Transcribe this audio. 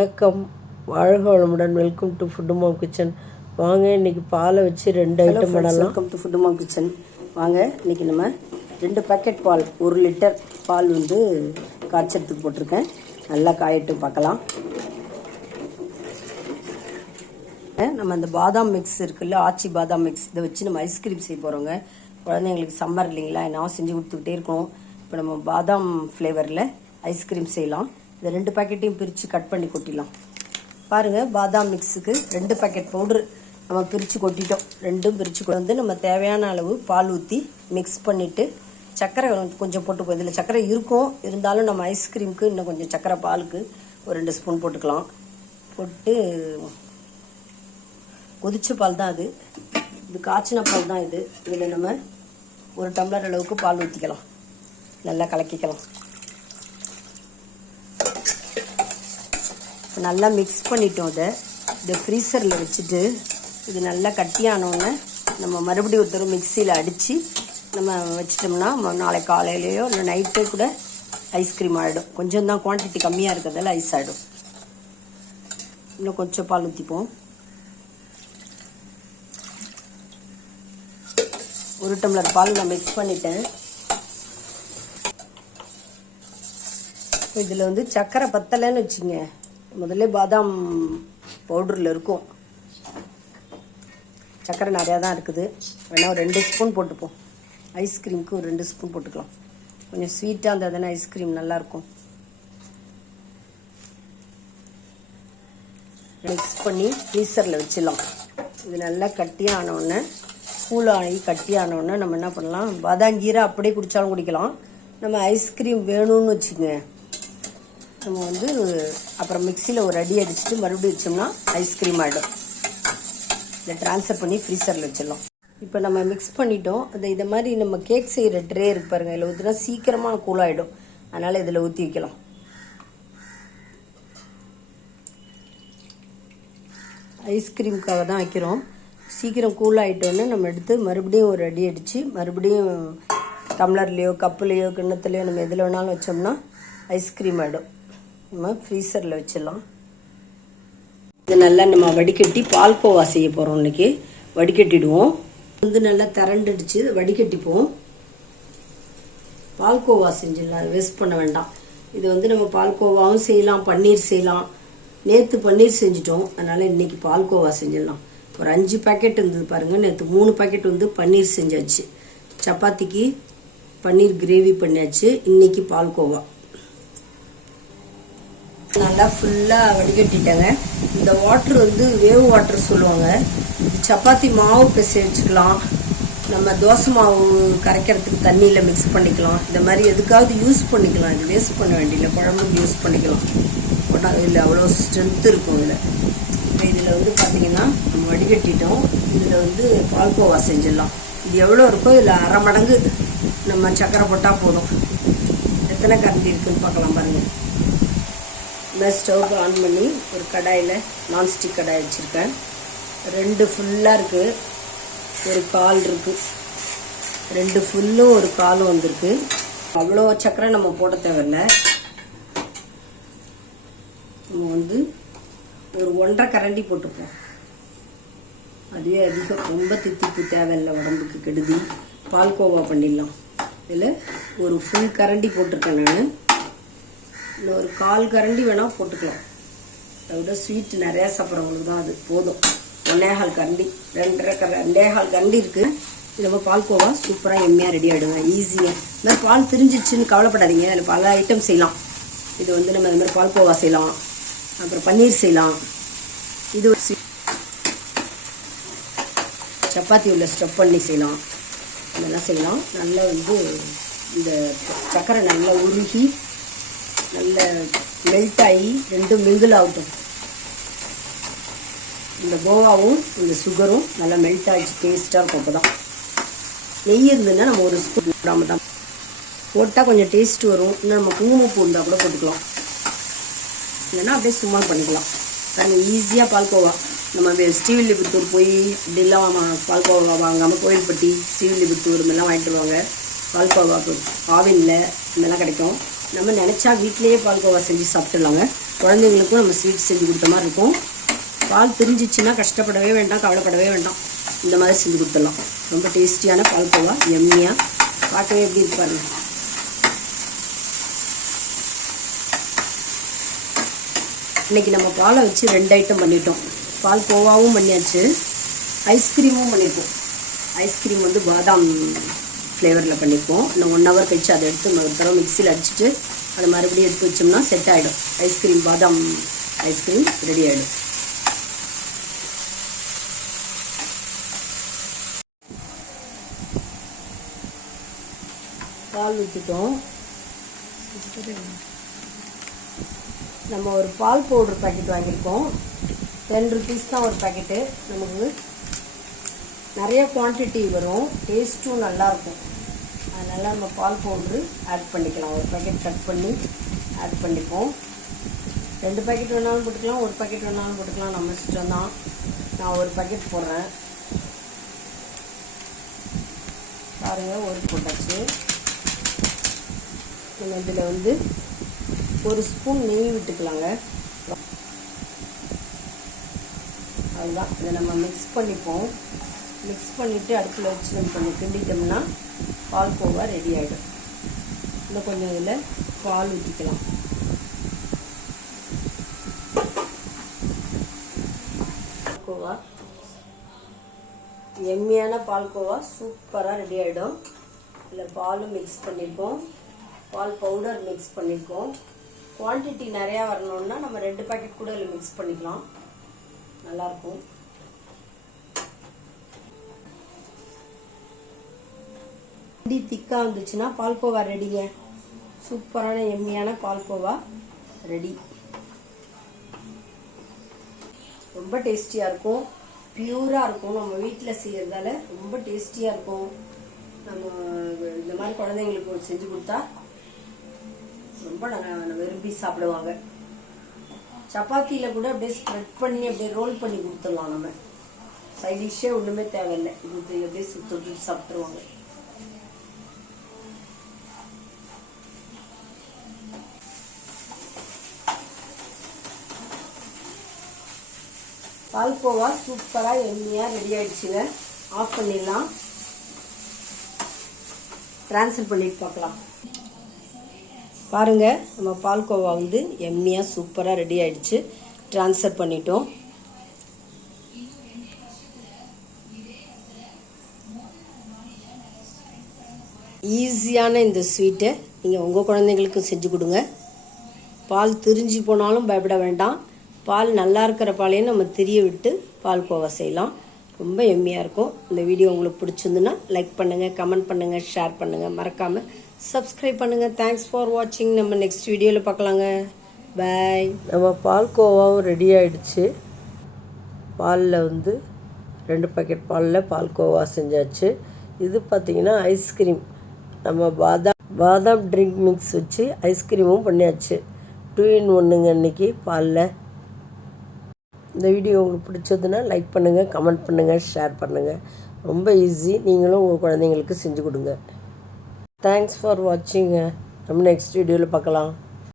வணக்கம், வாழ்க வளமுடன். Welcome to food mom kitchen. வாங்க, இன்றைக்கி பாலை வச்சு 2 ஐட்டம் பண்ணலாம். Welcome to food mom kitchen. வாங்க, இன்றைக்கி நம்ம 2 பேக்கெட் பால், 1 லிட்டர் பால் வந்து காய்ச்சறதுக்கு போட்டிருக்கேன். நல்லா காயிட்டு பார்க்கலாம். நம்ம அந்த பாதாம் மிக்ஸ் இருக்குல்ல, ஆச்சி பாதாம் மிக்ஸ், இதை வச்சு நம்ம ஐஸ்கிரீம் செய்ய போகிறோங்க. குழந்தைங்களுக்கு சம்மர் இல்லைங்களா, நான் செஞ்சு கொடுத்துக்கிட்டே இருக்கோம். இப்போ நம்ம பாதாம் ஃப்ளேவரில் ஐஸ்கிரீம் செய்யலாம். இந்த 2 பேக்கெட்டையும் பிரித்து கட் பண்ணி கொட்டிடலாம். பாருங்கள், பாதாம் மிக்ஸுக்கு 2 பேக்கெட் பவுட்ரு நம்ம பிரித்து கொட்டிட்டோம். 2ம் பிரித்து வந்து நம்ம தேவையான அளவு பால் ஊற்றி மிக்ஸ் பண்ணிவிட்டு சர்க்கரை கொஞ்சம் போட்டுப்போம். இதில் சர்க்கரை இருக்கும், இருந்தாலும் நம்ம ஐஸ்கிரீமுக்கு இன்னும் கொஞ்சம் சர்க்கரை பாலுக்கு ஒரு 2 ஸ்பூன் போட்டுக்கலாம். போட்டு கொதிச்ச பால் தான் இது காய்ச்சின பால் தான் இது. இதில் நம்ம 1 டம்ளர் அளவுக்கு பால் ஊற்றிக்கலாம். நல்லா கலக்கிக்கலாம். நல்லா மிக்ஸ் பண்ணிட்டோம். இதை ஃப்ரீசரில் வச்சுட்டு இது நல்லா கட்டியானோன்னு நம்ம மறுபடியும் ஒரு தடவை மிக்சியில் அடித்து நம்ம வச்சிட்டோம்னா நாளை காலையிலையோ இல்லை நைட்டே கூட ஐஸ்கிரீம் ஆகிடும். கொஞ்சம் தான் குவான்டிட்டி கம்மியாக இருக்கிறதால ஐஸ் ஆகிடும். இன்னும் கொஞ்சம் பால் ஊற்றிப்போம். 1 டம்ளர் பால் நான் மிக்ஸ் பண்ணிட்டேன். இதில் வந்து சர்க்கரை பத்தலைன்னு வச்சுங்க, முதல்ல பாதாம் பவுடரில் இருக்கும், சர்க்கரை நிறையா தான் இருக்குது. வேணால் ஒரு 2 ஸ்பூன் போட்டுப்போம். ஐஸ்கிரீமுக்கு ஒரு 2 ஸ்பூன் போட்டுக்கலாம். கொஞ்சம் ஸ்வீட்டாக இருந்தால் தானே ஐஸ்கிரீம் நல்லாயிருக்கும். மிக்ஸ் பண்ணி ஃப்ரீசரில் வச்சிடலாம். இது நல்லா கட்டியானோடனே, கூலாகி கட்டியானோடனே நம்ம என்ன பண்ணலாம், பாதாங்கீரை அப்படியே குடித்தாலும் குடிக்கலாம். நம்ம ஐஸ்கிரீம் வேணும்னு வச்சுக்கோங்க, நம்ம வந்து அப்புறம் மிக்சியில் ஒரு அடி அடிச்சுட்டு மறுபடியும் வச்சோம்னா ஐஸ்கிரீம் ஆகிடும். இதை ட்ரான்ஸ்ஃபர் பண்ணி ஃப்ரீசரில் வச்சிடலாம். இப்போ நம்ம மிக்ஸ் பண்ணிட்டோம். இதை மாதிரி நம்ம கேக் செய்கிற ட்ரே இருக்கு பாருங்கள், இதில் ஊற்றினா சீக்கிரமாக கூலாகிடும். அதனால் இதில் ஊற்றி வைக்கலாம். ஐஸ்கிரீமுக்காக தான் வைக்கிறோம். சீக்கிரம் கூலாகிட்டோன்னு நம்ம எடுத்து மறுபடியும் ஒரு அடி அடித்து மறுபடியும் டம்ளர்லேயோ கப்புலேயோ கிண்ணத்துலேயோ நம்ம எதில் வேணாலும் வச்சோம்னா ஐஸ்கிரீம் ஆகிடும். நம்ம ஃப்ரீசரில் வச்சிடலாம். இது நல்லா நம்ம வடிகட்டி பால்கோவா செய்ய போகிறோம். இன்றைக்கி வடிகட்டிடுவோம். வந்து நல்லா திரண்டுடுச்சு, வடிகட்டிப்போம். பால்கோவா செஞ்சிடலாம், அது வேஸ்ட் பண்ண வேண்டாம். இது வந்து நம்ம பால்கோவாவும் செய்யலாம், பன்னீர் செய்யலாம். நேற்று பன்னீர் செஞ்சிட்டோம், அதனால் இன்றைக்கி பால்கோவா செஞ்சிடலாம். ஒரு 5 பேக்கெட் இருந்தது பாருங்கள். நேற்று 3 பேக்கெட் வந்து பன்னீர் செஞ்சாச்சு. சப்பாத்திக்கு பன்னீர் கிரேவி பண்ணியாச்சு. இன்றைக்கி பால்கோவா நல்லா ஃபுல்லாக வடிகட்டிட்டாங்க. இந்த வாட்டர் வந்து வேவ் வாட்டர் சொல்லுவாங்க. சப்பாத்தி மாவு பிசை வச்சுக்கலாம், நம்ம தோசை மாவு கரைக்கிறதுக்கு தண்ணியில் மிக்ஸ் பண்ணிக்கலாம். இந்த மாதிரி எதுக்காவது யூஸ் பண்ணிக்கலாம். இது வேஸ்ட் பண்ண வேண்டியதில்லை, குழம்புக்கு யூஸ் பண்ணிக்கலாம். போட்டால் இதில் அவ்வளோ ஸ்ட்ரென்த் இருக்கும். இதில் வந்து பார்த்திங்கன்னா நம்ம வடிகட்டிட்டோம். இதில் வந்து பால்கோவா செஞ்சிடலாம். இது எவ்வளோ இருக்கோ இதில் 1/2 மடங்கு நம்ம சக்கரை போட்டால் போதும். எத்தனை கரண்டி இருக்குதுன்னு பார்க்கலாம் பாருங்கள். ஸ்டவ் ஆன் பண்ணி ஒரு கடாயில், நான்ஸ்டிக் கடாய் வச்சுருக்கேன். 2 ஃபுல்லாக இருக்குது, ஒரு கால் இருக்குது. 2 ஃபுல்லும் ஒரு காலும் வந்திருக்கு. அவ்வளோ சக்கரை நம்ம போட தேவையில்லை. நம்ம வந்து ஒரு 1.5 கரண்டி போட்டுப்போம். அதுவே அதிகம், ரொம்ப தித்திப்பு தேவையில்லை, உடம்புக்கு கெடுதி. பால்கோவா பண்ணிடலாம். இதில் ஒரு ஃபுல் கரண்டி போட்டிருக்கேன் நான். இல்லை ஒரு 1/4 கரண்டி வேணால் போட்டுக்கலாம். அதை விட ஸ்வீட் நிறையா சாப்பிட்றவங்களுக்கு தான் அது போதும். 1.25 கரண்டி, 2.25 கரண்டி இருக்குது. இது நம்ம பால்கோவா சூப்பராக எம்மையாக ரெடி ஆகிடுங்க, ஈஸியாக. இந்த மாதிரி பால் திரிஞ்சிடுச்சுன்னு கவலைப்படாதீங்க, அதில் பல ஐட்டம் செய்யலாம். இது வந்து நம்ம இந்த மாதிரி பால்கோவா செய்யலாம், அப்புறம் பன்னீர் செய்யலாம். இது சப்பாத்தி உள்ள ஸ்டஃப் பண்ணி செய்யலாம், இதெல்லாம் செய்யலாம். நல்லா வந்து இந்த சக்கரை நல்லா உருகி நல்ல மெல்ட் ஆகி 2ம் மிங்கிள் ஆகட்டும். இந்த கோவாவும் இந்த சுகரும் நல்லா மெல்ட் ஆகிடுச்சு, டேஸ்ட்டாக இருக்கும். அப்போ தான் நெய் இருந்ததுன்னா நம்ம ஒரு ஸ்பூன் போடாமல் தான் போட்டால் கொஞ்சம் டேஸ்ட் வரும். இன்னும் நம்ம குங்குமப்பூ இருந்தால் கூட போட்டுக்கலாம், இல்லைன்னா அப்படியே சும்மா பண்ணிக்கலாம். நாங்கள் ஈஸியாக பால்கோவா நம்ம ஸ்ரீவில்லிபுத்தூர் போய் இப்படிலாம் பால்கோவா வாங்காமல் கோயில்பட்டி, ஸ்ரீவில்லிபுத்தூர் இதெல்லாம் வாங்கிட்டு வருவாங்க. பால்கோவா ஆவினில் இதெல்லாம் கிடைக்கும். நம்ம நினச்சா வீட்டிலேயே பால்கோவா செஞ்சு சாப்பிட்டுலாங்க. குழந்தைங்களுக்கும் நம்ம ஸ்வீட் செஞ்சு கொடுத்த மாதிரி இருக்கும். பால் திரிஞ்சிச்சுன்னா கஷ்டப்படவே வேண்டாம், கவலைப்படவே வேண்டாம். இந்த மாதிரி செஞ்சு கொடுத்துடலாம். ரொம்ப டேஸ்டியான பால்கோவா, எம்மியாக பார்க்கவே எப்படி இருப்பாருங்க. இன்றைக்கி நம்ம பாலை வச்சு 2 ஐட்டம் பண்ணிட்டோம். பால்கோவாவும் பண்ணியாச்சு, ஐஸ்கிரீமும் பண்ணியிருக்கோம். ஐஸ்கிரீம் வந்து பாதாம் ஃப்ளேவரில் பண்ணியிருக்கோம். இன்னும் 1 ஹவர் கழிச்சு அதை எடுத்து ஒரு தடவை மிக்சியில் அடிச்சுட்டு அதை மறுபடியும் எடுத்து வச்சோம்னா செட் ஆகிடும். ஐஸ்கிரீம் பாதாம் ஐஸ்கிரீம் ரெடி ஆகிடும். பால் ஊற்றிட்டோம். நம்ம ஒரு பால் பவுடர் பாக்கெட் வாங்கியிருக்கோம். 10 ருபீஸ் தான் ஒரு பாக்கெட்டு. நமக்கு நிறைய குவான்டிட்டி வரும், டேஸ்ட்டும் நல்லாயிருக்கும். அதனால் நம்ம பால் பவுட்ரு ஆட் பண்ணிக்கலாம். ஒரு பாக்கெட் கட் பண்ணி ஆட் பண்ணிப்போம். 2 பாக்கெட் வேணாலும் போட்டுக்கலாம், ஒரு பாக்கெட் வேணாலும் போட்டுக்கலாம், நம்ம இஷ்டம் தான். நான் ஒரு பாக்கெட் போடுறேன். பாருங்கள், ஒரு போட்டாச்சு. இதில் வந்து 1 ஸ்பூன் நெய் விட்டுக்கலாங்க. அதுதான், இதை நம்ம மிக்ஸ் பண்ணிப்போம். மிக்ஸ் பண்ணிவிட்டு அடுப்பில் வச்சு நம்ம கொஞ்சம் கிண்டிட்டோம்னா பால்கோவா ரெடி ஆகிடும். இன்னும் கொஞ்சம் இதில் பால் ஊற்றிக்கலாம். பால்கோவா, எம்மியான பால்கோவா சூப்பராக ரெடி ஆகிடும். இதில் பாலும் மிக்ஸ் பண்ணியிருக்கோம், பால் பவுடர் மிக்ஸ் பண்ணியிருக்கோம். குவான்டிட்டி நிறையா வரணுன்னா நம்ம 2 பாக்கெட் கூட இதில் மிக்ஸ் பண்ணிக்கலாம், நல்லாயிருக்கும். திக்காக வந்துச்சுன்னா பால்கோவா ரெடிங்க. சூப்பரான எம்மியான பால்கோவா ரெடி. ரொம்ப டேஸ்டியாக இருக்கும், பியூராக இருக்கும். நம்ம வீட்டில் செய்கிறதால ரொம்ப டேஸ்டியாக இருக்கும். நம்ம இந்த மாதிரி குழந்தைங்களுக்கு செஞ்சு கொடுத்தா ரொம்ப விரும்பி சாப்பிடுவாங்க. சப்பாத்தியில் கூட அப்படியே ஸ்ப்ரெட் பண்ணி அப்படியே ரோல் பண்ணி கொடுத்துடலாம். நம்ம சைட் டிஷ்ஷே ஒன்றுமே தேவையில்லை, இது அப்படியே சுற்றி சாப்பிட்ருவாங்க. பால்கோவா சூப்பராக எம்மியாக ரெடி ஆகிடுச்சுங்க. ஆஃப் பண்ணிடலாம். ட்ரான்ஸ்ஃபர் பண்ணிட்டு பார்க்கலாம். பாருங்கள், நம்ம பால்கோவா வந்து எம்மியாக சூப்பராக ரெடி ஆகிடுச்சு. ட்ரான்ஸ்ஃபர் பண்ணிட்டோம். ஈஸியான இந்த ஸ்வீட்டை நீங்கள் உங்கள் குழந்தைங்களுக்கும் செஞ்சு கொடுங்க. பால் திரிஞ்சு போனாலும் பயப்பட வேண்டாம். பால் நல்லா இருக்கிற பாலையும் நம்ம திரிய விட்டு பால்கோவா செய்யலாம். ரொம்ப எம்மியாக இருக்கும். இந்த வீடியோ உங்களுக்கு பிடிச்சிருந்துன்னா லைக் பண்ணுங்கள், கமெண்ட் பண்ணுங்கள், ஷேர் பண்ணுங்கள், மறக்காமல் சப்ஸ்கிரைப் பண்ணுங்கள். தேங்க்ஸ் ஃபார் வாட்சிங். நம்ம நெக்ஸ்ட் வீடியோவில் பார்க்கலாங்க. பாய். நம்ம பால்கோவாவும் ரெடி ஆகிடுச்சு. பாலில் வந்து 2 பாக்கெட் பாலில் பால்கோவா செஞ்சாச்சு. இது பார்த்திங்கன்னா ஐஸ்கிரீம். நம்ம பாதாம் ட்ரிங்க் மிக்ஸ் வச்சு ஐஸ்கிரீமும் பண்ணியாச்சு. 2 in 1ங்க இன்றைக்கி பாலில். இந்த வீடியோ உங்களுக்கு பிடிச்சதுன்னா லைக் பண்ணுங்கள், கமெண்ட் பண்ணுங்கள், ஷேர் பண்ணுங்கள். ரொம்ப ஈஸி. நீங்களும் உங்கள் குழந்தைங்களுக்கு செஞ்சு கொடுங்க. Thanks for வாட்சிங்க. நம்ம நெக்ஸ்ட் வீடியோவில் பார்க்கலாம்.